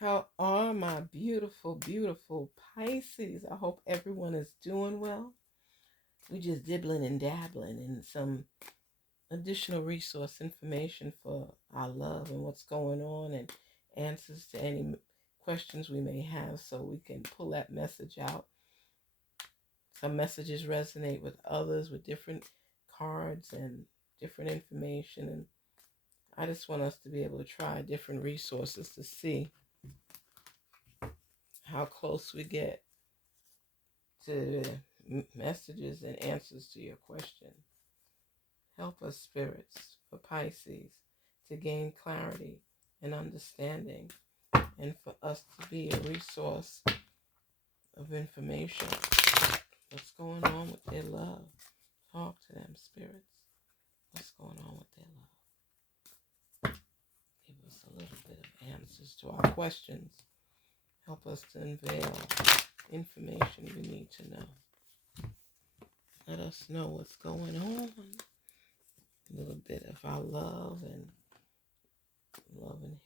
How are my beautiful, beautiful Pisces? I hope everyone is doing well. We just dibbling and dabbling in some additional resource information for our love and what's going on and answers to any questions we may have so we can pull that message out. Some messages resonate with others with different cards and different information. And I just want us to be able to try different resources to see how close we get to messages and answers to your question. Help us, spirits, for Pisces to gain clarity and understanding, and for us to be a resource of information. What's going on with their love? Talk to them, spirits. What's going on with their love? Give us a little bit of answers to our questions. Help us to unveil information we need to know. Let us know what's going on. A little bit of our love and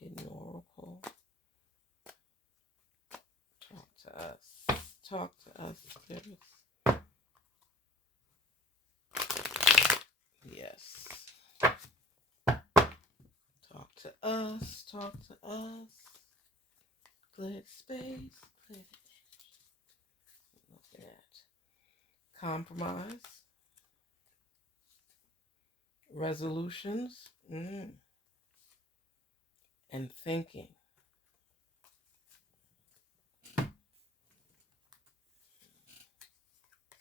hidden oracle. Talk to us. Talk to us, spirits. Yes. Talk to us. Talk to us. Clear space. Clear the edge. Looking at compromise. Resolutions. And thinking.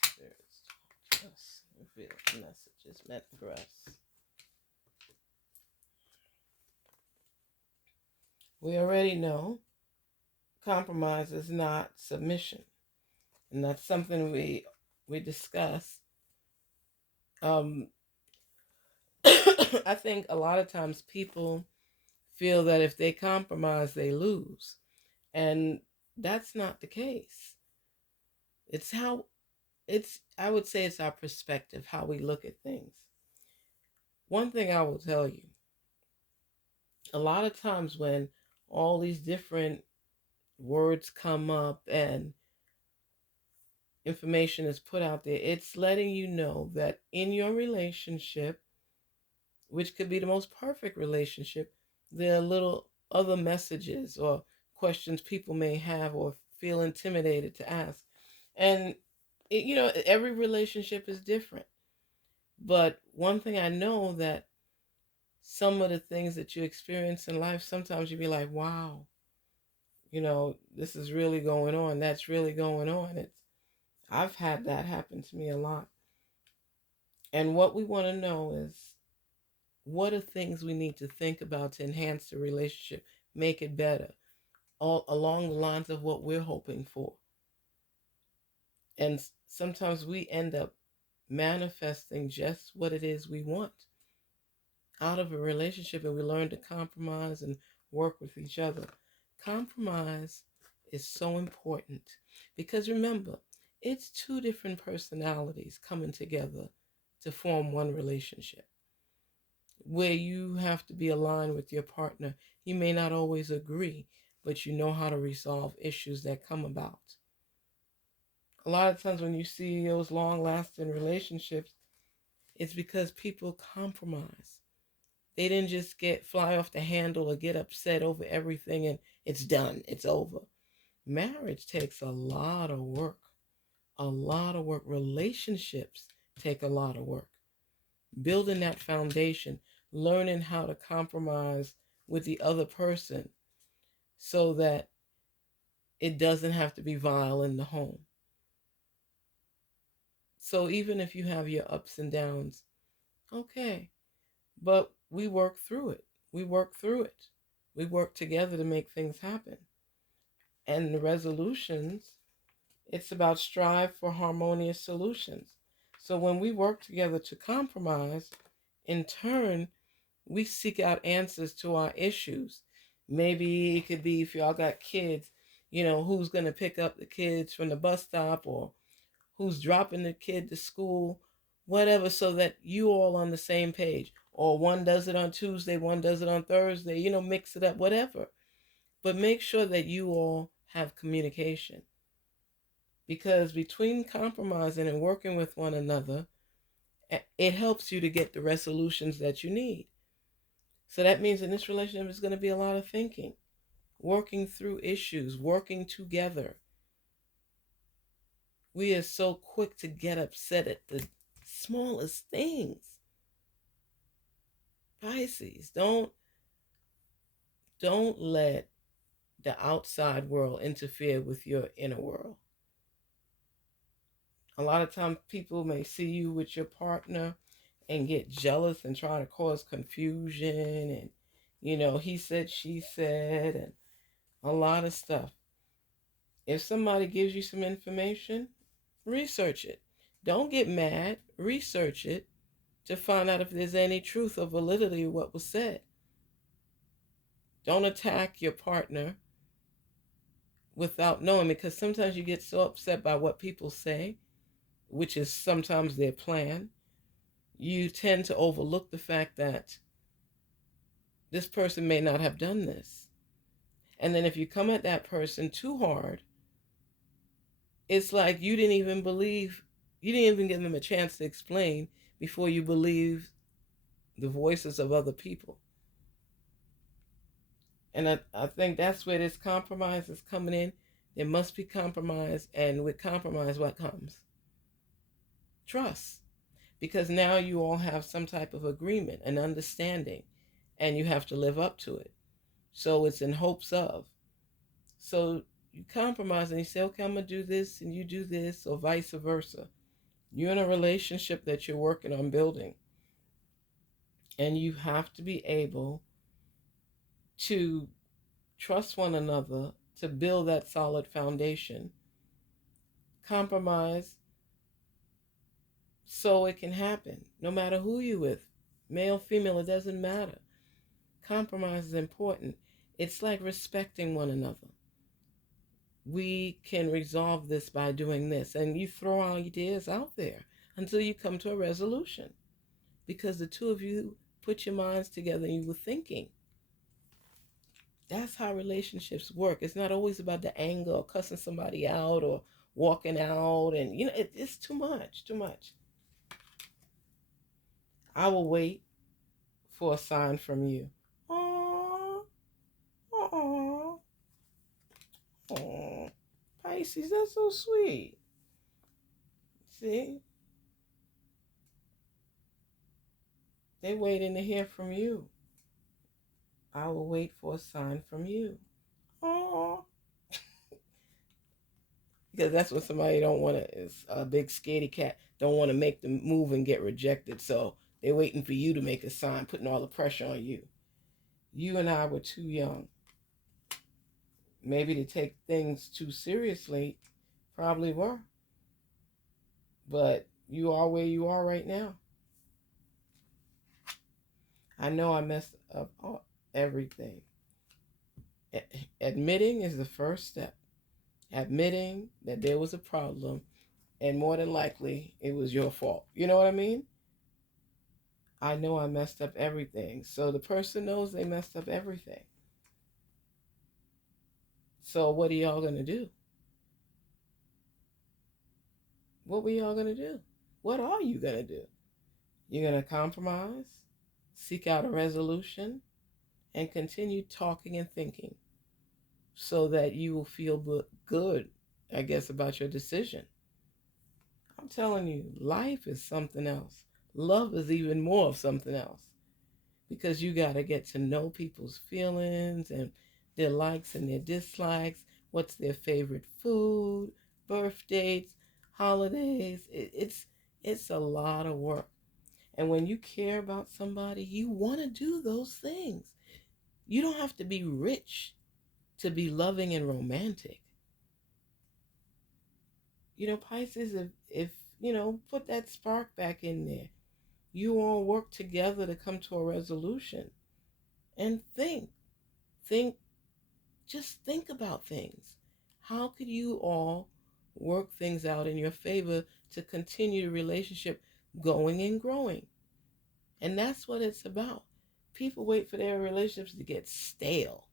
Spirits, talk to us. Reveal the messages meant for us. We already know compromise is not submission. And that's something we discuss. I think a lot of times people feel that if they compromise, they lose. And that's not the case. I would say it's our perspective, how we look at things. One thing I will tell you, a lot of times when all these different words come up and information is put out there, it's letting you know that in your relationship, which could be the most perfect relationship, there are little other messages or questions people may have or feel intimidated to ask. And, every relationship is different. But one thing I know that some of the things that you experience in life, sometimes you be like, wow, this is really going on. That's really going on. I've had that happen to me a lot. And what we want to know is, what are things we need to think about to enhance the relationship, make it better, all along the lines of what we're hoping for. And sometimes we end up manifesting just what it is we want out of a relationship, and we learn to compromise and work with each other. Compromise is so important because remember, it's two different personalities coming together to form one relationship where you have to be aligned with your partner. You may not always agree, but you know how to resolve issues that come about. A lot of times when you see those long-lasting relationships, it's because people compromise. They didn't just fly off the handle or get upset over everything and it's done, it's over. Marriage takes a lot of work. A lot of work. Relationships take a lot of work. Building that foundation, learning how to compromise with the other person so that it doesn't have to be vile in the home. So even if you have your ups and downs, okay, but we work through it. We work through it. We work together to make things happen. And the resolutions, it's about strive for harmonious solutions. So when we work together to compromise, in turn, we seek out answers to our issues. Maybe it could be if y'all got kids, who's going to pick up the kids from the bus stop or who's dropping the kid to school, whatever, so that you all on the same page. Or one does it on Tuesday, one does it on Thursday, mix it up, whatever. But make sure that you all have communication, because between compromising and working with one another, it helps you to get the resolutions that you need. So that means in this relationship, it's going to be a lot of thinking, working through issues, working together. We are so quick to get upset at the smallest things. Pisces, don't let the outside world interfere with your inner world. A lot of times people may see you with your partner and get jealous and try to cause confusion, and he said, she said, and a lot of stuff. If somebody gives you some information, research it. Don't get mad. Research it to find out if there's any truth or validity of what was said. Don't attack your partner without knowing, because sometimes you get so upset by what people say, which is sometimes their plan. You tend to overlook the fact that this person may not have done this. And then if you come at that person too hard, it's like you didn't even give them a chance to explain before you believe the voices of other people. And I think that's where this compromise is coming in. There must be compromise, and with compromise, what comes? Trust. Because now you all have some type of agreement, an understanding, and you have to live up to it. So it's in hopes of. So you compromise and you say, okay, I'm going to do this and you do this, or vice versa. You're in a relationship that you're working on building. And you have to be able to trust one another to build that solid foundation. Compromise so it can happen, no matter who you're with. Male, female, it doesn't matter. Compromise is important. It's like respecting one another. We can resolve this by doing this. And you throw ideas out there until you come to a resolution. Because the two of you put your minds together and you were thinking. That's how relationships work. It's not always about the anger or cussing somebody out or walking out. And, it's too much, too much. I will wait for a sign from you. Aww, aww, aww. Pisces, that's so sweet. See? They waiting to hear from you. I will wait for a sign from you. Aww. Because that's what somebody don't want to, is a big scaredy cat, don't want to make the move and get rejected. So they're waiting for you to make a sign, putting all the pressure on you. You and I were too young. Maybe to take things too seriously, probably were. But you are where you are right now. I know I messed up everything. Admitting is the first step. Admitting that there was a problem, and more than likely it was your fault. You know what I mean? I know I messed up everything. So the person knows they messed up everything. So what are y'all going to do? What were y'all going to do? What are you going to do? You're going to compromise, seek out a resolution, and continue talking and thinking so that you will feel good, I guess, about your decision. I'm telling you, life is something else. Love is even more of something else, because you got to get to know people's feelings and their likes and their dislikes, what's their favorite food, birth dates, holidays. It's a lot of work. And when you care about somebody, you want to do those things. You don't have to be rich to be loving and romantic. Pisces, if put that spark back in there. You all work together to come to a resolution. And just think about things. How could you all work things out in your favor to continue the relationship going and growing? And that's what it's about. People wait for their relationships to get stale.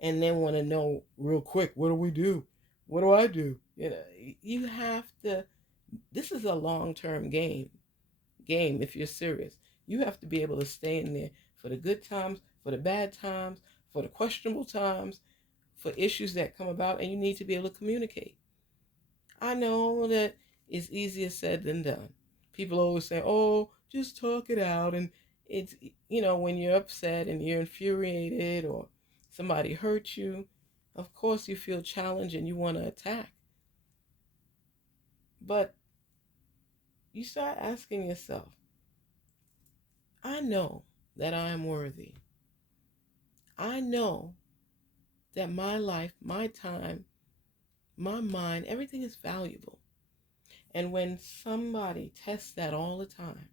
and then want to know real quick, what do we do? What do I do? You have to, this is a long-term game if you're serious. You have to be able to stay in there for the good times, for the bad times, for the questionable times, for issues that come about, and you need to be able to communicate. I know that it's easier said than done. People always say, "Oh, just talk it out." And it's, when you're upset and you're infuriated or somebody hurt you, of course you feel challenged and you want to attack. But you start asking yourself, I know that I am worthy. I know that my life, my time, my mind, everything is valuable. And when somebody tests that all the time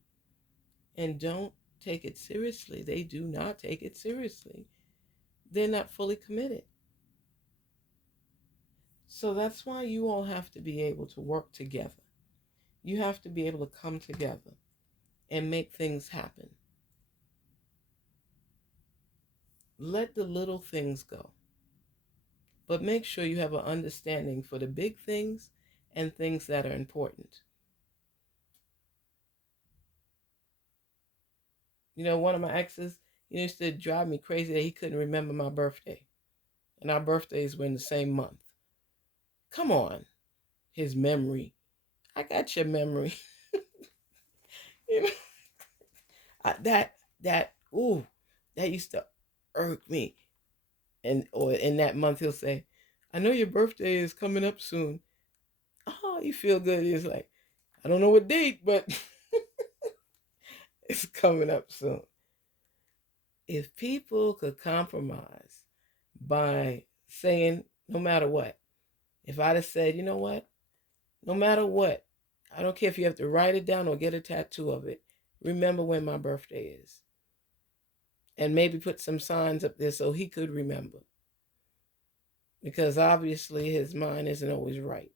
and don't take it seriously, they do not take it seriously, they're not fully committed. So that's why you all have to be able to work together. You have to be able to come together and make things happen. Let the little things go, but make sure you have an understanding for the big things and things that are important. One of my exes, used to drive me crazy that he couldn't remember my birthday. And our birthdays were in the same month. Come on, his memory. I got your memory. you know, ooh, that used to irk me. Or in that month, he'll say, I know your birthday is coming up soon. Oh, you feel good. He's like, I don't know what date, but it's coming up soon. If people could compromise by saying, no matter what, if I'd have said, you know what, no matter what, I don't care if you have to write it down or get a tattoo of it, remember when my birthday is. And maybe put some signs up there so he could remember. Because obviously his mind isn't always right.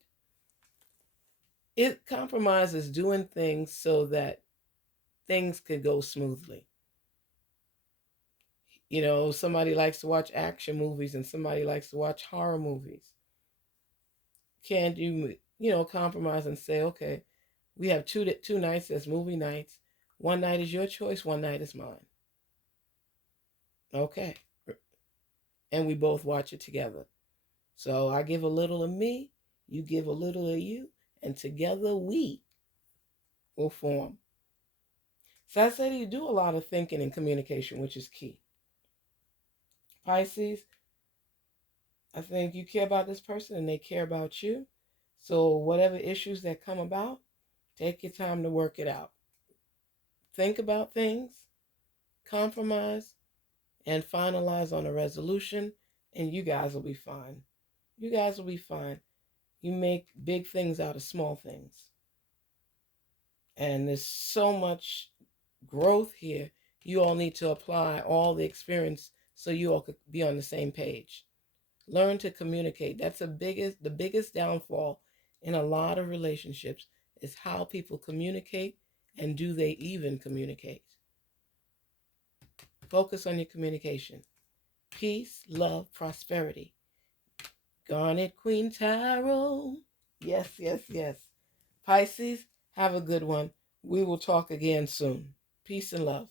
It compromises doing things so that things could go smoothly. Somebody likes to watch action movies and somebody likes to watch horror movies. Can you, compromise and say, okay, we have two nights as movie nights. One night is your choice, one night is mine. Okay. And we both watch it together. So I give a little of me, you give a little of you, and together we will form. So I said you do a lot of thinking and communication, which is key. Pisces, I think you care about this person and they care about you. So whatever issues that come about, take your time to work it out. Think about things, compromise, and finalize on a resolution, and you guys will be fine. You guys will be fine. You make big things out of small things. And there's so much growth here. You all need to apply all the experience so you all could be on the same page. Learn to communicate. That's the biggest downfall in a lot of relationships is how people communicate, and do they even communicate? Focus on your communication. Peace, love, prosperity. Garnetqueentarot. Yes, yes, yes. Pisces, have a good one. We will talk again soon. Peace and love.